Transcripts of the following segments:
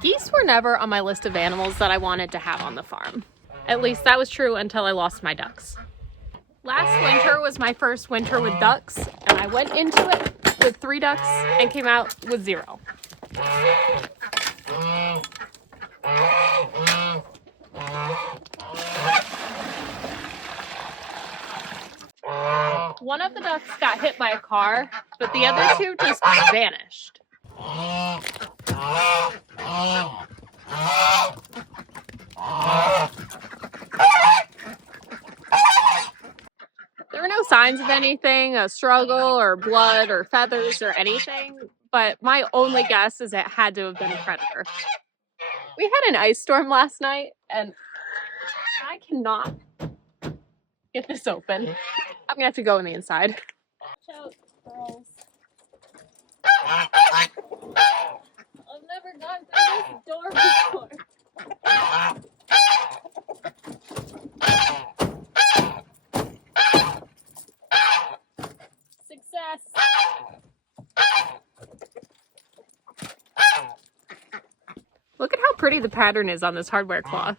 Geese were never on my list of animals that I wanted to have on the farm. At least that was true until I lost my ducks. Last winter was my first winter with ducks, and I went into it with 3 ducks and came out with 0. One of the ducks got hit by a car, but the other 2 just vanished. There were no signs of anything, a struggle or blood or feathers or anything, but my only guess is it had to have been a predator. We had an ice storm last night, and I cannot get this open. I'm gonna have to go on the inside. Watch out, girls. I've never gone through this door before. Success. Look at how pretty the pattern is on this hardware cloth.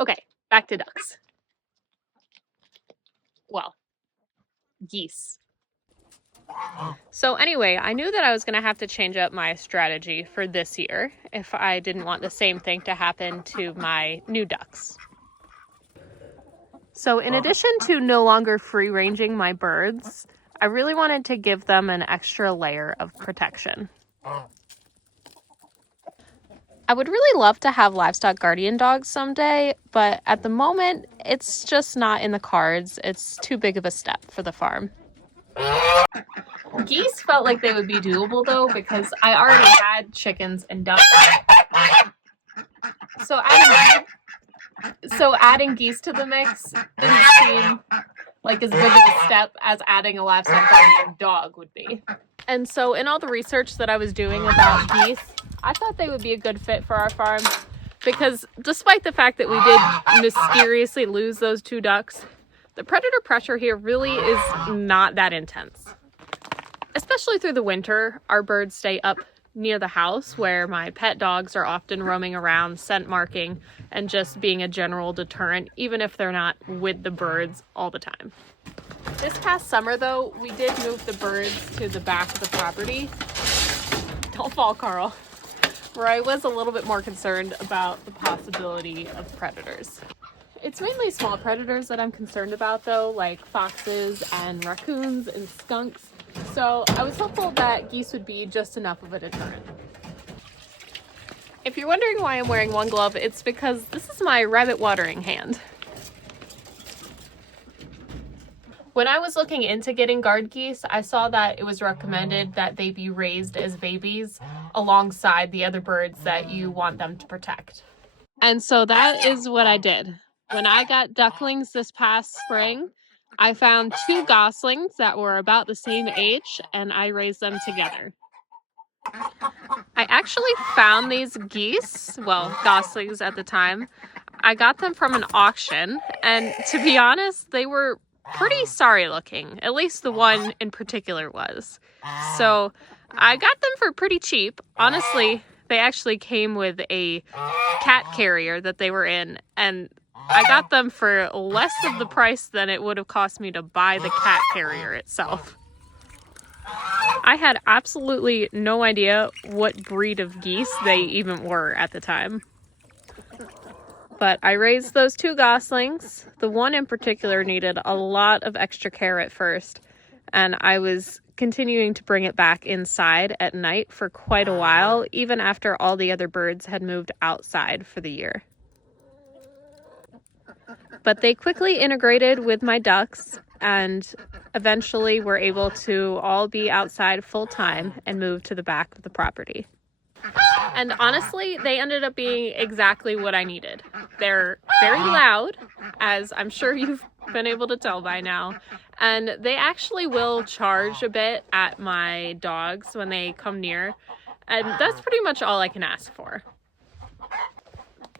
Okay, back to ducks. Well, geese. So anyway, I knew that I was going to have to change up my strategy for this year if I didn't want the same thing to happen to my new ducks. So in addition to no longer free-ranging my birds, I really wanted to give them an extra layer of protection. I would really love to have livestock guardian dogs someday, but at the moment, it's just not in the cards. It's too big of a step for the farm. Geese felt like they would be doable though, because I already had chickens and ducks. So adding geese to the mix didn't seem like as big of a step as adding a livestock guardian dog would be. And so in all the research that I was doing about geese, I thought they would be a good fit for our farm, because despite the fact that we did mysteriously lose those 2 ducks, the predator pressure here really is not that intense. Especially through the winter, our birds stay up near the house where my pet dogs are often roaming around, scent marking, and just being a general deterrent, even if they're not with the birds all the time. This past summer though, we did move the birds to the back of the property. Don't fall, Carl. Where I was a little bit more concerned about the possibility of predators. It's mainly small predators that I'm concerned about though, like foxes and raccoons and skunks. So I was hopeful that geese would be just enough of a deterrent. If you're wondering why I'm wearing one glove, it's because this is my rabbit watering hand. When I was looking into getting guard geese, I saw that it was recommended that they be raised as babies alongside the other birds that you want them to protect. And so that is what I did. When I got ducklings this past spring, I found 2 goslings that were about the same age, and I raised them together. I actually found these geese, well, goslings at the time. I got them from an auction, and to be honest, they were pretty sorry looking. At least the one in particular was. So I got them for pretty cheap. Honestly, they actually came with a cat carrier that they were in, and I got them for less of the price than it would have cost me to buy the cat carrier itself. I had absolutely no idea what breed of geese they even were at the time. But I raised those 2 goslings. The one in particular needed a lot of extra care at first, and I was continuing to bring it back inside at night for quite a while, even after all the other birds had moved outside for the year. But they quickly integrated with my ducks and eventually were able to all be outside full time and move to the back of the property. And honestly, they ended up being exactly what I needed. They're very loud, as I'm sure you've been able to tell by now, and they actually will charge a bit at my dogs when they come near, and that's pretty much all I can ask for.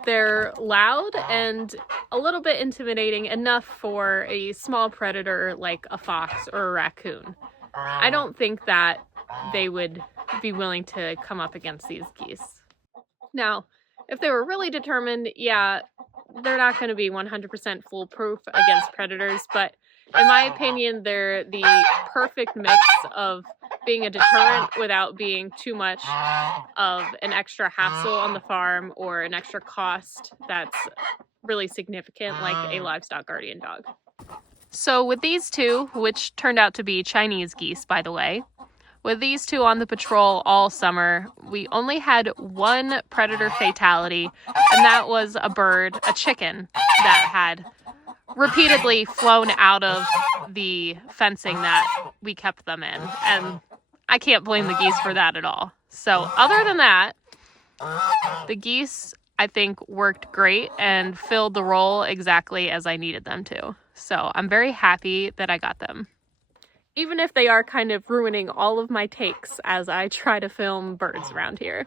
They're loud and a little bit intimidating enough for a small predator like a fox or a raccoon. I don't think that they would be willing to come up against these geese. Now, if they were really determined, yeah, they're not going to be 100% foolproof against predators, but in my opinion, they're the perfect mix of being a deterrent without being too much of an extra hassle on the farm or an extra cost that's really significant, like a livestock guardian dog. So with these two, which turned out to be Chinese geese, by the way, with these two on the patrol all summer, we only had one predator fatality, and that was a bird, a chicken, that had repeatedly flown out of the fencing that we kept them in. And I can't blame the geese for that at all. So other than that, the geese, I think, worked great and filled the role exactly as I needed them to. So I'm very happy that I got them. Even if they are kind of ruining all of my takes as I try to film birds around here.